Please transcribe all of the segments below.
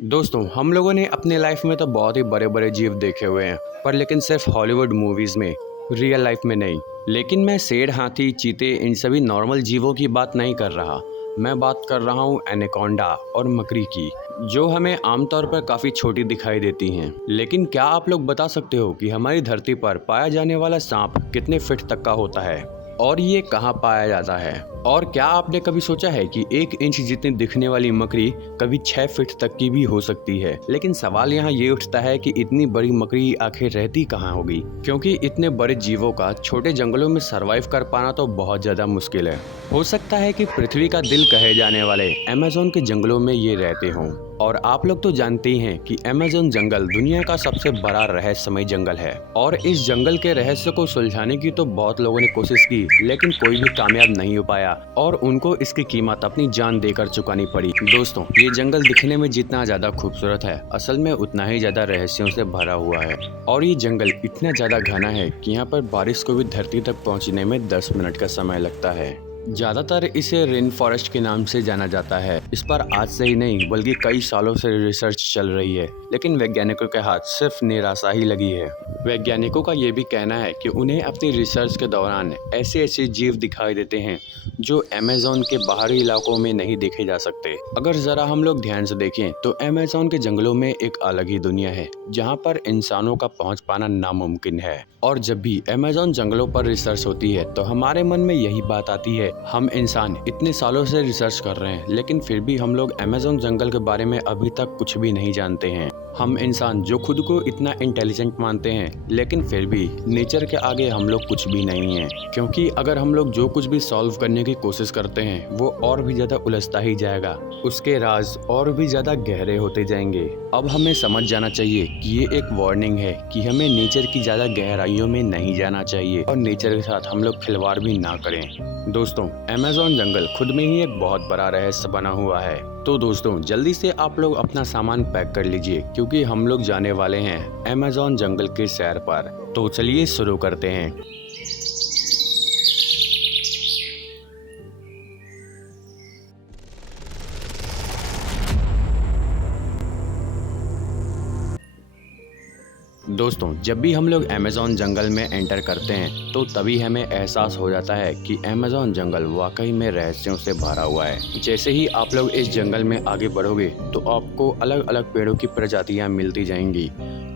दोस्तों, हम लोगों ने अपने लाइफ में तो बहुत ही बड़े बड़े जीव देखे हुए हैं, पर लेकिन सिर्फ हॉलीवुड मूवीज़ में, रियल लाइफ में नहीं। लेकिन मैं शेर, हाथी, चीते, इन सभी नॉर्मल जीवों की बात नहीं कर रहा। मैं बात कर रहा हूँ एनाकोंडा और मकड़ी की, जो हमें आमतौर पर काफ़ी छोटी दिखाई देती हैं। लेकिन क्या आप लोग बता सकते हो कि हमारी धरती पर पाया जाने वाला सांप कितने फीट तक का होता है और ये कहाँ पाया जाता है? और क्या आपने कभी सोचा है कि 1 इंच जितनी दिखने वाली मकड़ी कभी 6 फीट तक की भी हो सकती है? लेकिन सवाल यहाँ ये उठता है कि इतनी बड़ी मकड़ी आखिर रहती कहाँ होगी, क्योंकि इतने बड़े जीवों का छोटे जंगलों में सरवाइव कर पाना तो बहुत ज्यादा मुश्किल है। हो सकता है कि पृथ्वी का दिल कहे जाने वाले अमेज़न के जंगलों में ये रहते हों। और आप लोग तो जानते ही हैं कि अमेज़न जंगल दुनिया का सबसे बड़ा रहस्यमय जंगल है, और इस जंगल के रहस्य को सुलझाने की तो बहुत लोगों ने कोशिश की, लेकिन कोई भी कामयाब नहीं हो पाया और उनको इसकी कीमत अपनी जान देकर चुकानी पड़ी। दोस्तों, ये जंगल दिखने में जितना ज्यादा खूबसूरत है, असल में उतना ही ज्यादा रहस्यों से भरा हुआ है। और ये जंगल इतना ज्यादा घना है कि यहाँ पर बारिश को भी धरती तक पहुँचने में 10 मिनट का समय लगता है। ज्यादातर इसे रेन फॉरेस्ट के नाम से जाना जाता है। इस पर आज से ही नहीं बल्कि कई सालों से रिसर्च चल रही है, लेकिन वैज्ञानिकों के हाथ सिर्फ निराशा ही लगी है। वैज्ञानिकों का ये भी कहना है कि उन्हें अपनी रिसर्च के दौरान ऐसे ऐसे जीव दिखाई देते हैं जो अमेज़न के बाहरी इलाकों में नहीं देखे जा सकते। अगर जरा हम लोग ध्यान से देखें तो अमेज़न के जंगलों में एक अलग ही दुनिया है, जहाँ पर इंसानों का पहुँच पाना नामुमकिन है। और जब भी अमेज़न जंगलों पर रिसर्च होती है तो हमारे मन में यही बात आती है, हम इंसान इतने सालों से रिसर्च कर रहे हैं, लेकिन फिर भी हम लोग अमेज़न जंगल के बारे में अभी तक कुछ भी नहीं जानते हैं। हम इंसान जो खुद को इतना इंटेलिजेंट मानते हैं, लेकिन फिर भी नेचर के आगे हम लोग कुछ भी नहीं हैं। क्योंकि अगर हम लोग जो कुछ भी सॉल्व करने की कोशिश करते हैं वो और भी ज्यादा उलझता ही जाएगा, उसके राज और भी ज्यादा गहरे होते जाएंगे। अब हमें समझ जाना चाहिए कि ये एक वार्निंग है कि हमें नेचर की ज्यादा गहराइयों में नहीं जाना चाहिए और नेचर के साथ हम लोग खिलवाड़ भी ना करें। दोस्तों, अमेज़न जंगल खुद में ही एक बहुत बड़ा रहस्य बना हुआ है। तो दोस्तों, जल्दी से आप लोग अपना सामान पैक कर लीजिए, क्योंकि हम लोग जाने वाले हैं अमेज़न जंगल के सैर पर। तो चलिए शुरू करते हैं। दोस्तों, जब भी हम लोग अमेज़न जंगल में एंटर करते हैं तो तभी हमें एहसास हो जाता है कि अमेज़न जंगल वाकई में रहस्यों से भरा हुआ है। जैसे ही आप लोग इस जंगल में आगे बढ़ोगे तो आपको अलग अलग पेड़ों की प्रजातियां मिलती जाएंगी,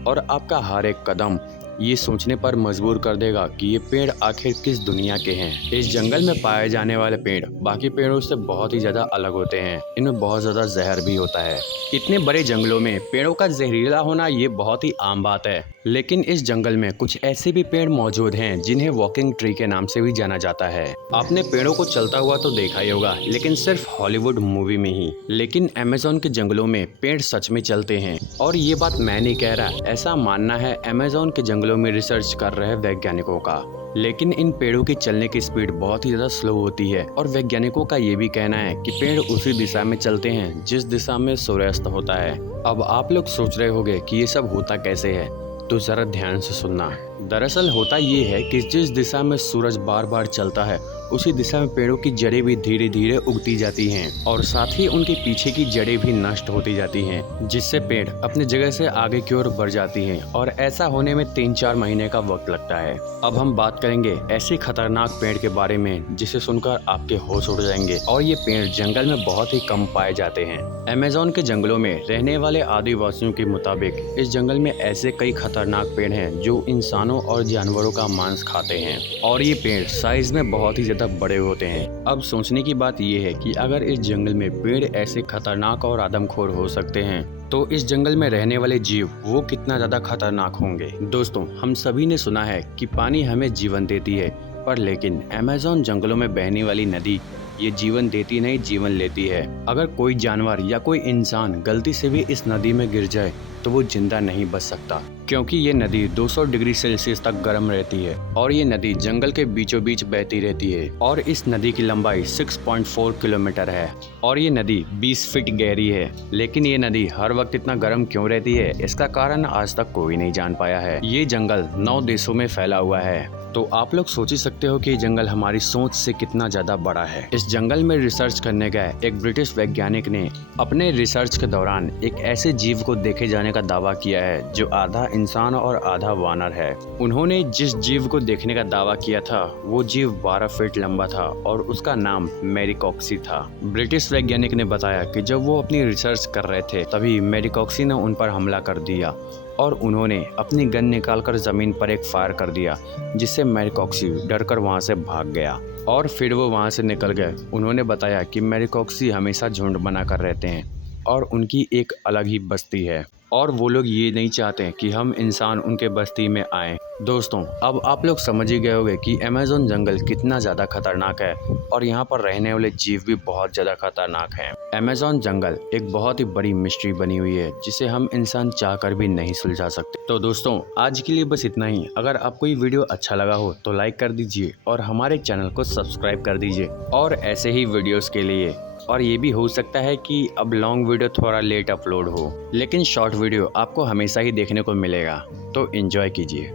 और आपका हर एक कदम ये सोचने पर मजबूर कर देगा कि ये पेड़ आखिर किस दुनिया के हैं। इस जंगल में पाए जाने वाले पेड़ बाकी पेड़ों से बहुत ही ज्यादा अलग होते हैं। इनमें बहुत ज्यादा जहर भी होता है। इतने बड़े जंगलों में पेड़ों का जहरीला होना ये बहुत ही आम बात है, लेकिन इस जंगल में कुछ ऐसे भी पेड़ मौजूद हैं जिन्हें वॉकिंग ट्री के नाम से भी जाना जाता है। आपने पेड़ों को चलता हुआ तो देखा ही होगा, लेकिन सिर्फ हॉलीवुड मूवी में ही। लेकिन अमेज़न के जंगलों में पेड़ सच में चलते हैं, और ये बात मैं नहीं कह रहा, ऐसा मानना है अमेज़न के जंगलों में रिसर्च कर रहे वैज्ञानिकों का। लेकिन इन पेड़ों की चलने की स्पीड बहुत ही ज्यादा स्लो होती है, और वैज्ञानिकों का ये भी कहना है कि पेड़ उसी दिशा में चलते हैं जिस दिशा में सूर्यास्त होता है। अब आप लोग सोच रहे होंगे कि ये सब होता कैसे है, तो जरा ध्यान से सुनना। दरअसल होता ये है कि जिस दिशा में सूरज बार बार चलता है उसी दिशा में पेड़ों की जड़ें भी धीरे धीरे उगती जाती हैं, और साथ ही उनके पीछे की जड़ें भी नष्ट होती जाती हैं, जिससे पेड़ अपनी जगह से आगे की ओर बढ़ जाती हैं। और ऐसा होने में 3-4 महीने का वक्त लगता है। अब हम बात करेंगे ऐसे खतरनाक पेड़ के बारे में जिसे सुनकर आपके होश उड़ जाएंगे, और ये पेड़ जंगल में बहुत ही कम पाए जाते हैं। अमेज़न के जंगलों में रहने वाले आदिवासियों के मुताबिक इस जंगल में ऐसे कई खतरनाक पेड़ हैं जो इंसानों और जानवरों का मांस खाते हैं, और ये पेड़ साइज में बहुत ही ज्यादा बड़े होते हैं। अब सोचने की बात यह है कि अगर इस जंगल में पेड़ ऐसे खतरनाक और आदमखोर हो सकते हैं, तो इस जंगल में रहने वाले जीव वो कितना ज्यादा खतरनाक होंगे। दोस्तों, हम सभी ने सुना है कि पानी हमें जीवन देती है, पर लेकिन अमेज़न जंगलों में बहने वाली नदी ये जीवन देती नहीं, जीवन लेती है। अगर कोई जानवर या कोई इंसान गलती से भी इस नदी में गिर जाए तो वो जिंदा नहीं बच सकता, क्योंकि ये नदी 200 डिग्री सेल्सियस तक गर्म रहती है और ये नदी जंगल के बीचों बीच बहती रहती है और इस नदी की लंबाई 6.4 किलोमीटर है और ये नदी 20 फीट गहरी है। लेकिन ये नदी हर वक्त इतना गर्म क्यों रहती है, इसका कारण आज तक कोई नहीं जान पाया है। ये जंगल 9 देशों में फैला हुआ है, तो आप लोग सोच ही सकते हो कि ये जंगल हमारी सोच से कितना ज्यादा बड़ा है। इस जंगल में रिसर्च करने गए एक ब्रिटिश वैज्ञानिक ने अपने रिसर्च के दौरान एक ऐसे जीव को देखे जाने का दावा किया है जो आधा इंसान और आधा वानर है। उन्होंने जिस जीव को देखने का दावा किया था वो जीव 12 फीट लंबा था और उसका नाम मैरिकॉक्सी था। ब्रिटिश वैज्ञानिक ने बताया कि जब वो अपनी रिसर्च कर रहे थे तभी मैरिकॉक्सी ने उन पर हमला कर दिया और उन्होंने अपनी गन निकालकर जमीन पर एक फायर कर दिया, जिससे मैरिकॉक्सी डरकर वहां से भाग गया और फिर वो वहां से निकल गए। उन्होंने बताया कि मैरिकॉक्सी हमेशा झुंड बनाकर रहते हैं और उनकी एक अलग ही बस्ती है और वो लोग ये नहीं चाहते कि हम इंसान उनके बस्ती में आए। दोस्तों, अब आप लोग समझ ही गए होंगे कि अमेज़न जंगल कितना ज़्यादा खतरनाक है और यहाँ पर रहने वाले जीव भी बहुत ज़्यादा खतरनाक हैं। अमेज़न जंगल एक बहुत ही बड़ी मिस्ट्री बनी हुई है जिसे हम इंसान चाहकर भी नहीं सुलझा सकते। तो दोस्तों, आज के लिए बस इतना ही। अगर आपको ये वीडियो अच्छा लगा हो तो लाइक कर दीजिए और हमारे चैनल को सब्सक्राइब कर दीजिए और ऐसे ही वीडियोज़ के लिए। और ये भी हो सकता है कि अब लॉन्ग वीडियो थोड़ा लेट अपलोड हो, लेकिन शॉर्ट वीडियो आपको हमेशा ही देखने को मिलेगा, तो एंजॉय कीजिए।